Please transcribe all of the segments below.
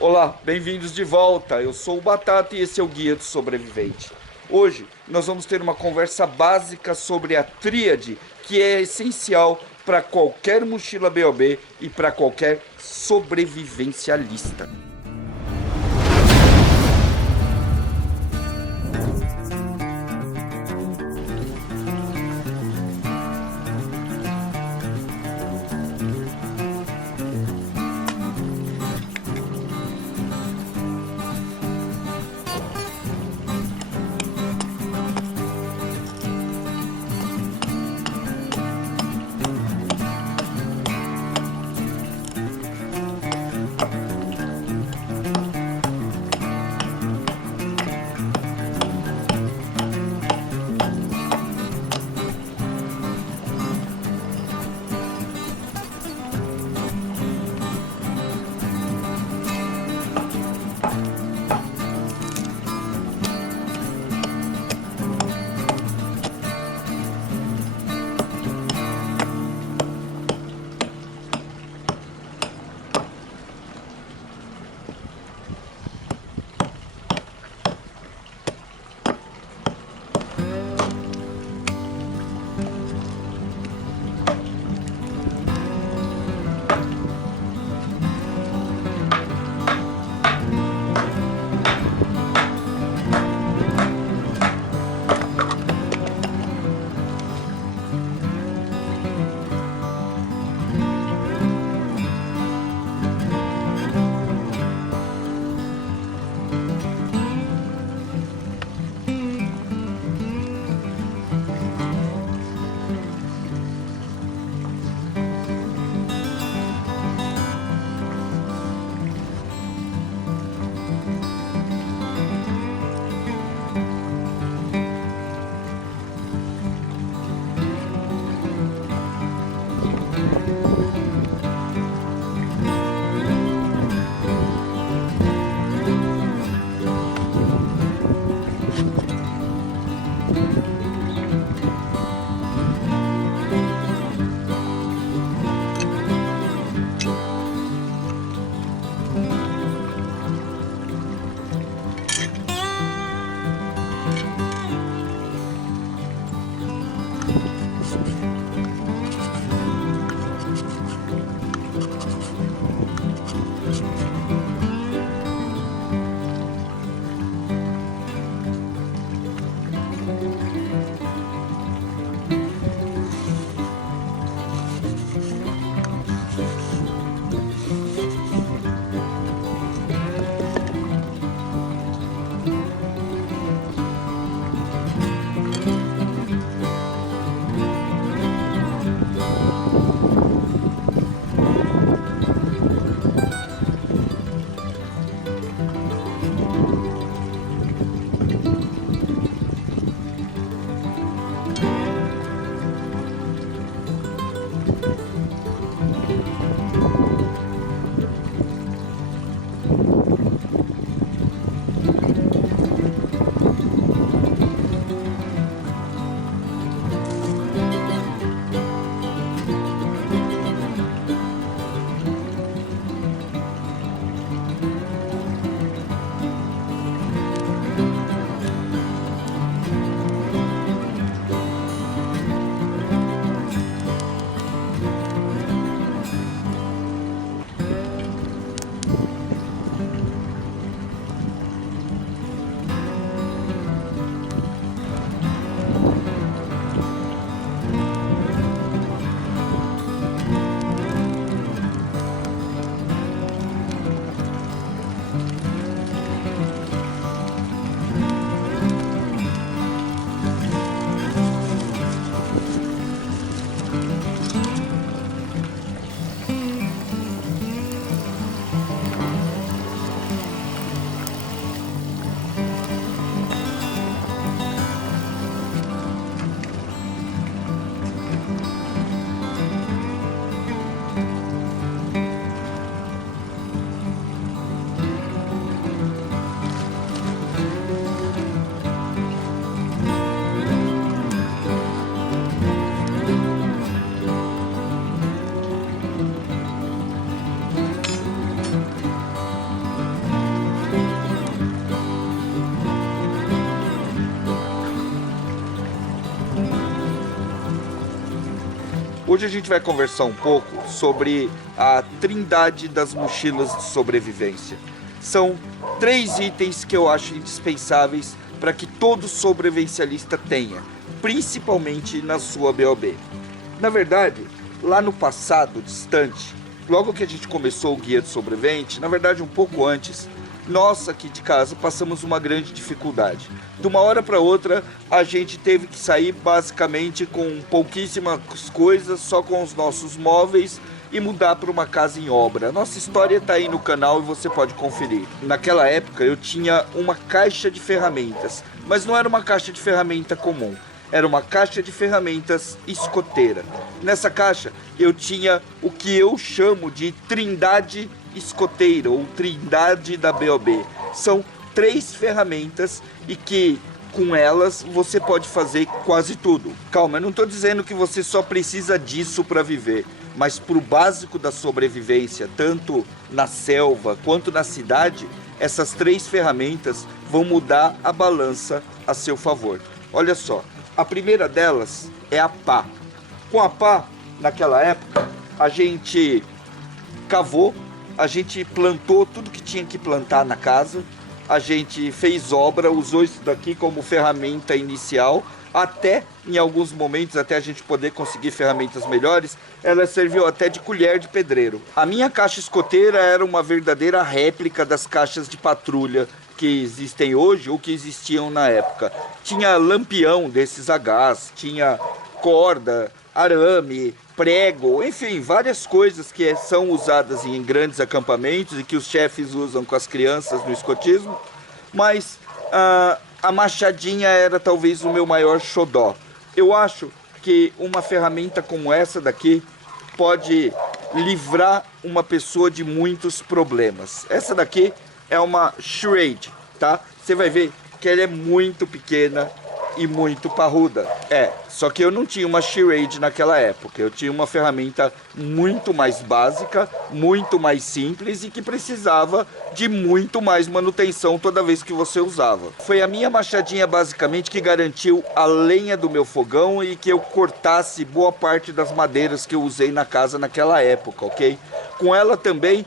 Olá, bem-vindos de volta. Eu sou o Batata e esse é o Guia do Sobrevivente. Hoje nós vamos ter uma conversa básica sobre a tríade, que é essencial para qualquer mochila BOB e para qualquer sobrevivencialista. Hoje a gente vai conversar um pouco sobre a trindade das mochilas de sobrevivência. São 3 itens que eu acho indispensáveis para que todo sobrevivencialista tenha, principalmente na sua BOB. Na verdade, lá no passado distante, logo que a gente começou o Guia do Sobrevivente, na verdade um pouco antes, nós aqui de casa passamos uma grande dificuldade. De uma hora para outra, a gente teve que sair basicamente com pouquíssimas coisas, só com os nossos móveis e mudar para uma casa em obra. Nossa história está aí no canal e você pode conferir. Naquela época eu tinha uma caixa de ferramentas, mas não era uma caixa de ferramenta comum. Era uma caixa de ferramentas escoteira. Nessa caixa eu tinha o que eu chamo de trindade escoteira ou trindade da BOB. São 3 ferramentas e que com elas você pode fazer quase tudo. Calma, eu não estou dizendo que você só precisa disso para viver, mas para o básico da sobrevivência, tanto na selva quanto na cidade, essas 3 ferramentas vão mudar a balança a seu favor. Olha só. A primeira delas é a pá. Com a pá, naquela época, a gente cavou, a gente plantou tudo que tinha que plantar na casa, a gente fez obra, usou isso daqui como ferramenta inicial, até, em alguns momentos, até a gente poder conseguir ferramentas melhores, ela serviu até de colher de pedreiro. A minha caixa escoteira era uma verdadeira réplica das caixas de patrulha que existem hoje ou que existiam na época. Tinha lampião desses a gás, tinha corda, arame, prego, enfim, várias coisas que são usadas em grandes acampamentos e que os chefes usam com as crianças no escotismo, mas a machadinha era talvez o meu maior xodó. Eu acho que uma ferramenta como essa daqui pode livrar uma pessoa de muitos problemas. Essa daqui é uma Schrade, tá? Você vai ver que ela é muito pequena e muito parruda. Só que eu não tinha uma Schrade naquela época. Eu tinha uma ferramenta muito mais básica, muito mais simples e que precisava de muito mais manutenção toda vez que você usava. Foi a minha machadinha basicamente que garantiu a lenha do meu fogão e que eu cortasse boa parte das madeiras que eu usei na casa naquela época, ok? Com ela também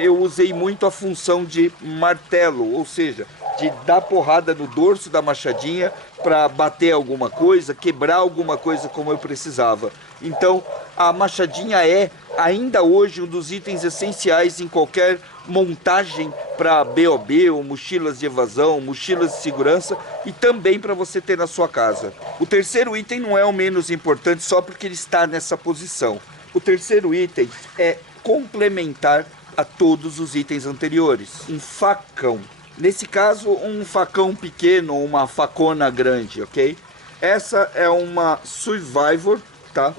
eu usei muito a função de martelo, ou seja, de dar porrada no dorso da machadinha para bater alguma coisa, quebrar alguma coisa como eu precisava. Então, a machadinha é, ainda hoje, um dos itens essenciais em qualquer montagem para BOB ou mochilas de evasão, mochilas de segurança e também para você ter na sua casa. O terceiro item não é o menos importante só porque ele está nessa posição. O terceiro item é complementar a todos os itens anteriores. Um facão. Nesse caso, um facão pequeno ou uma facona grande, ok? Essa é uma Survivor, tá?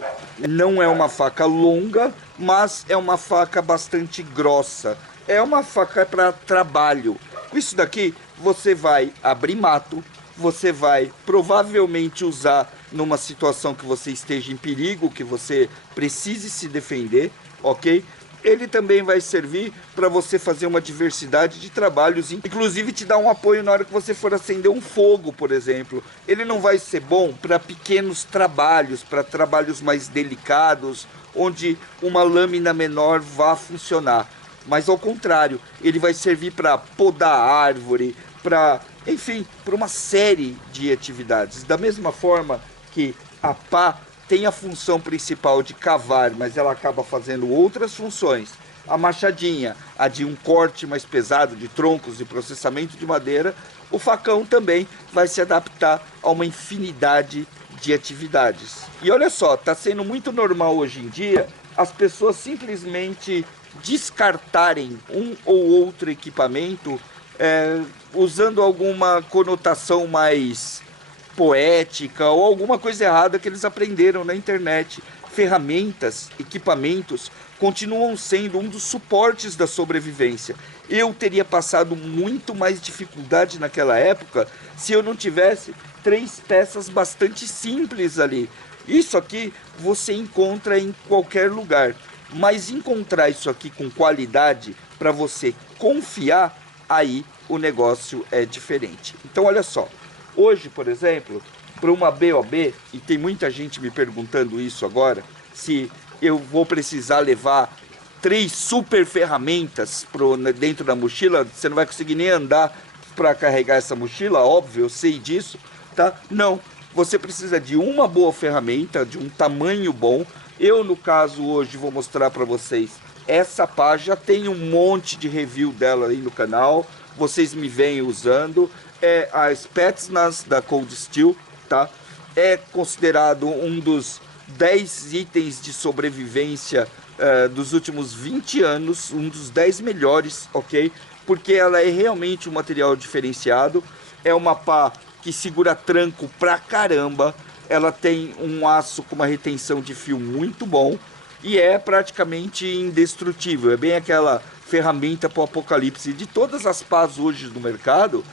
Não é uma faca longa, mas é uma faca bastante grossa. É uma faca para trabalho. Com isso daqui, você vai abrir mato, você vai provavelmente usar numa situação que você esteja em perigo, que você precise se defender, ok? Ele também vai servir para você fazer uma diversidade de trabalhos, inclusive te dar um apoio na hora que você for acender um fogo, por exemplo. Ele não vai ser bom para pequenos trabalhos, para trabalhos mais delicados, onde uma lâmina menor vá funcionar. Mas ao contrário, ele vai servir para podar árvore, para, enfim, para uma série de atividades. Da mesma forma que a pá tem a função principal de cavar, mas ela acaba fazendo outras funções. A machadinha, a de um corte mais pesado de troncos e processamento de madeira. O facão também vai se adaptar a uma infinidade de atividades. E olha só, está sendo muito normal hoje em dia as pessoas simplesmente descartarem um ou outro equipamento usando alguma conotação mais poética ou alguma coisa errada que eles aprenderam na internet. Ferramentas, equipamentos continuam sendo um dos suportes da sobrevivência. Eu teria passado muito mais dificuldade naquela época se eu não tivesse 3 peças bastante simples ali. Isso aqui você encontra em qualquer lugar, mas encontrar isso aqui com qualidade para você confiar, aí o negócio é diferente. Então olha só, hoje, por exemplo, para uma BOB, e tem muita gente me perguntando isso agora, se eu vou precisar levar 3 super ferramentas dentro da mochila, você não vai conseguir nem andar para carregar essa mochila, óbvio, eu sei disso, tá? Não, você precisa de uma boa ferramenta, de um tamanho bom. Eu, no caso, hoje vou mostrar para vocês essa pá, já tem um monte de review dela aí no canal, vocês me veem usando, é a Spetsnaz da Cold Steel, tá? É considerado um dos 10 itens de sobrevivência dos últimos 20 anos, um dos 10 melhores, ok? Porque ela é realmente um material diferenciado, é uma pá que segura tranco pra caramba, ela tem um aço com uma retenção de fio muito bom e é praticamente indestrutível, é bem aquela ferramenta para o apocalipse. De todas as pás hoje no mercado,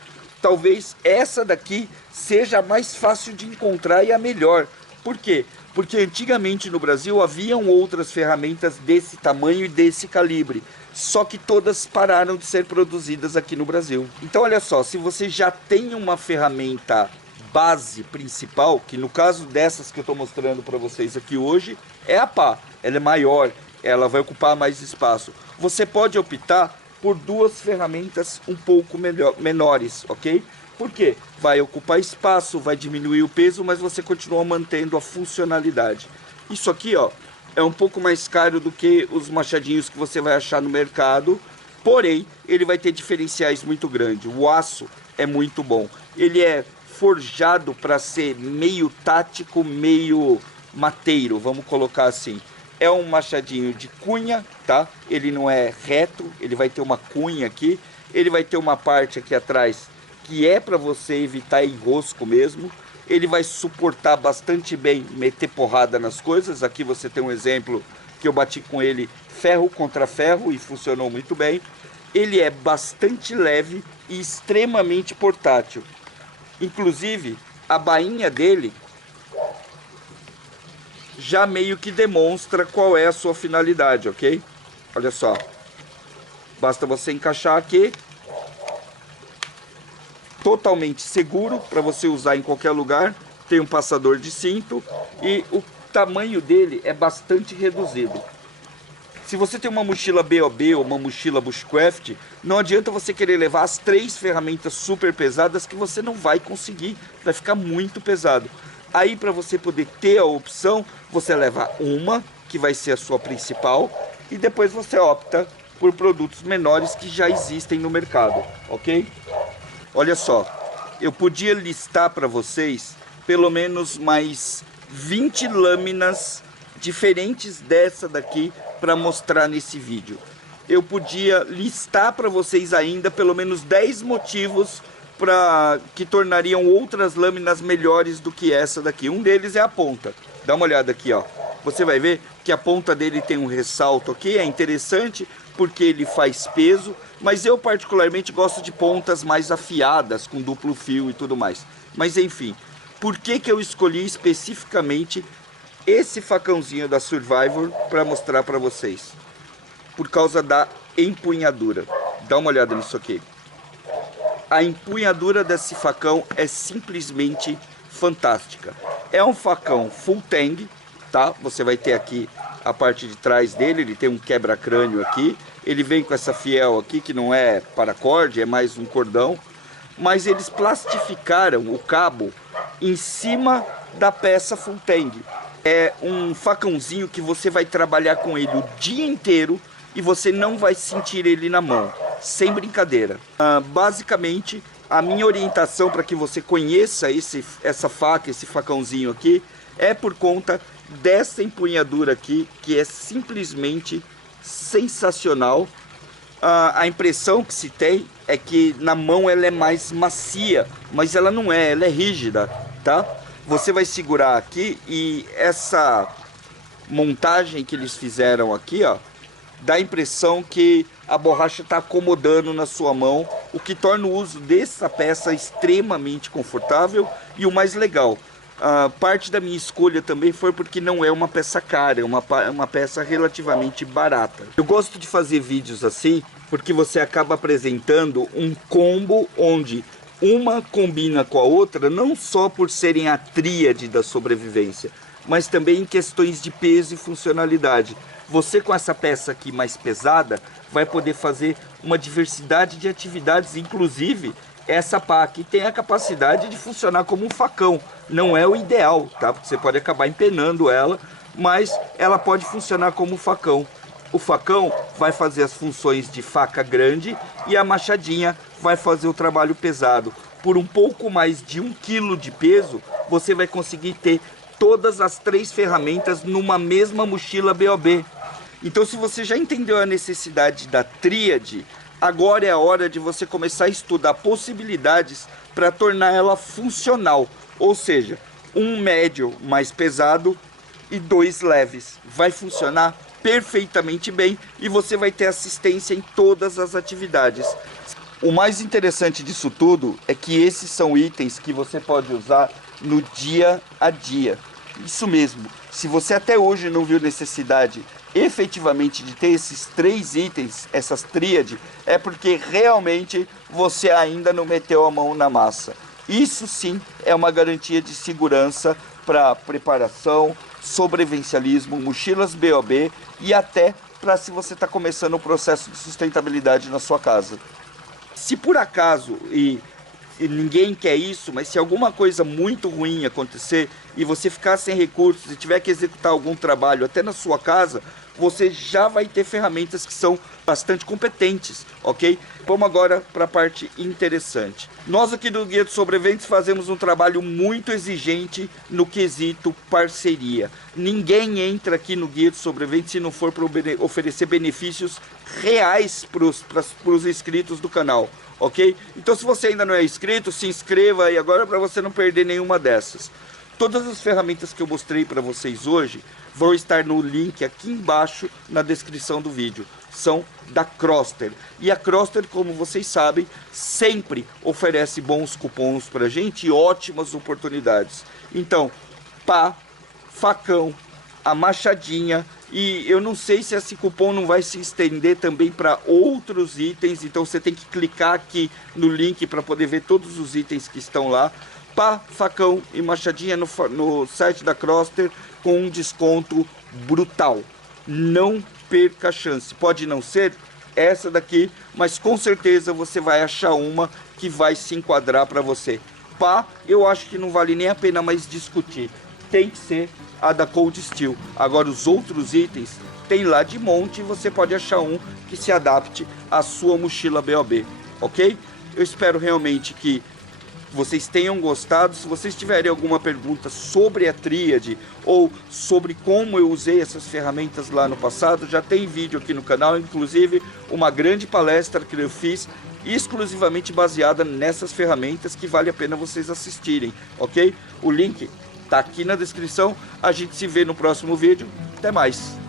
talvez essa daqui seja a mais fácil de encontrar e a melhor. Por quê? Porque antigamente no Brasil haviam outras ferramentas desse tamanho e desse calibre, só que todas pararam de ser produzidas aqui no Brasil. Então olha só, se você já tem uma ferramenta base principal, que no caso dessas que eu estou mostrando para vocês aqui hoje, é a pá, ela é maior, ela vai ocupar mais espaço. Você pode optar por 2 ferramentas um pouco menores, ok? Por quê? Vai ocupar espaço, vai diminuir o peso, mas você continua mantendo a funcionalidade. Isso aqui, ó, é um pouco mais caro do que os machadinhos que você vai achar no mercado, porém, ele vai ter diferenciais muito grandes. O aço é muito bom. Ele é forjado para ser meio tático, meio mateiro, vamos colocar assim. É um machadinho de cunha, tá? Ele não é reto, ele vai ter uma cunha aqui. Ele vai ter uma parte aqui atrás que é para você evitar enrosco mesmo. Ele vai suportar bastante bem meter porrada nas coisas. Aqui você tem um exemplo que eu bati com ele ferro contra ferro e funcionou muito bem. Ele é bastante leve e extremamente portátil. Inclusive, a bainha dele já meio que demonstra qual é a sua finalidade, ok? Olha só, basta você encaixar aqui, totalmente seguro para você usar em qualquer lugar, tem um passador de cinto e o tamanho dele é bastante reduzido. Se você tem uma mochila BOB ou uma mochila Bushcraft, não adianta você querer levar as 3 ferramentas super pesadas que você não vai conseguir, vai ficar muito pesado. Aí para você poder ter a opção, você leva uma, que vai ser a sua principal, e depois você opta por produtos menores que já existem no mercado, ok? Olha só, eu podia listar para vocês pelo menos mais 20 lâminas diferentes dessa daqui para mostrar nesse vídeo. Eu podia listar para vocês ainda pelo menos 10 motivos que tornariam outras lâminas melhores do que essa daqui. Um deles é a ponta. Dá uma olhada aqui, ó. Você vai ver que a ponta dele tem um ressalto aqui, é interessante porque ele faz peso, mas eu particularmente gosto de pontas mais afiadas, com duplo fio e tudo mais. Mas enfim, por que eu escolhi especificamente esse facãozinho da Survivor para mostrar para vocês? Por causa da empunhadura. Dá uma olhada nisso aqui. A empunhadura desse facão é simplesmente fantástica. É um facão full tang, tá? Você vai ter aqui a parte de trás dele, ele tem um quebra-crânio aqui. Ele vem com essa fiel aqui, que não é paracorde, é mais um cordão. Mas eles plastificaram o cabo em cima da peça full tang. É um facãozinho que você vai trabalhar com ele o dia inteiro e você não vai sentir ele na mão, sem brincadeira. Basicamente, a minha orientação para que você conheça essa faca, esse facãozinho aqui, é por conta dessa empunhadura aqui, que é simplesmente sensacional. A impressão que se tem é que na mão ela é mais macia, mas ela não é, ela é rígida, tá? Você vai segurar aqui e essa montagem que eles fizeram aqui, ó, dá a impressão que a borracha está acomodando na sua mão, o que torna o uso dessa peça extremamente confortável. E o mais legal, parte da minha escolha também foi porque não é uma peça cara, é uma peça relativamente barata. Eu gosto de fazer vídeos assim porque você acaba apresentando um combo onde uma combina com a outra, não só por serem a tríade da sobrevivência, mas também em questões de peso e funcionalidade. Você com essa peça aqui mais pesada vai poder fazer uma diversidade de atividades, inclusive essa pá aqui tem a capacidade de funcionar como um facão. Não é o ideal, tá? Porque você pode acabar empenando ela, mas ela pode funcionar como um facão. O facão vai fazer as funções de faca grande e a machadinha vai fazer o trabalho pesado. Por um pouco mais de 1 kg de peso, você vai conseguir ter todas as 3 ferramentas numa mesma mochila BOB. Então, se você já entendeu a necessidade da tríade, agora é a hora de você começar a estudar possibilidades para tornar ela funcional. Ou seja, um médio mais pesado e 2 leves. Vai funcionar perfeitamente bem e você vai ter assistência em todas as atividades. O mais interessante disso tudo é que esses são itens que você pode usar no dia a dia. Isso mesmo, se você até hoje não viu necessidade efetivamente de ter esses 3 itens, essas tríades, é porque realmente você ainda não meteu a mão na massa. Isso sim é uma garantia de segurança para preparação, sobrevivencialismo, mochilas BOB e até para se você está começando o processo de sustentabilidade na sua casa. Se por acaso, e ninguém quer isso, mas se alguma coisa muito ruim acontecer e você ficar sem recursos e tiver que executar algum trabalho até na sua casa, você já vai ter ferramentas que são bastante competentes, ok? Vamos agora para a parte interessante. Nós aqui do Guia de Sobreviventes fazemos um trabalho muito exigente no quesito parceria. Ninguém entra aqui no Guia de Sobreviventes se não for para oferecer benefícios reais para os inscritos do canal, ok? Então, se você ainda não é inscrito, se inscreva aí agora para você não perder nenhuma dessas. Todas as ferramentas que eu mostrei para vocês hoje vão estar no link aqui embaixo na descrição do vídeo. São da Croster. E a Croster, como vocês sabem, sempre oferece bons cupons para a gente e ótimas oportunidades. Então, pá, facão, a machadinha, e eu não sei se esse cupom não vai se estender também para outros itens, então você tem que clicar aqui no link para poder ver todos os itens que estão lá. Pá, facão e machadinha no site da Croster com um desconto brutal. Não perca a chance. Pode não ser essa daqui, mas com certeza você vai achar uma que vai se enquadrar para você. Pá, eu acho que não vale nem a pena mais discutir. Tem que ser a da Cold Steel. Agora os outros itens tem lá de monte e você pode achar um que se adapte à sua mochila BOB, ok? Eu espero realmente que vocês tenham gostado. Se vocês tiverem alguma pergunta sobre a tríade ou sobre como eu usei essas ferramentas lá no passado, já tem vídeo aqui no canal, inclusive uma grande palestra que eu fiz exclusivamente baseada nessas ferramentas que vale a pena vocês assistirem, ok? O link tá aqui na descrição. A gente se vê no próximo vídeo. Até mais!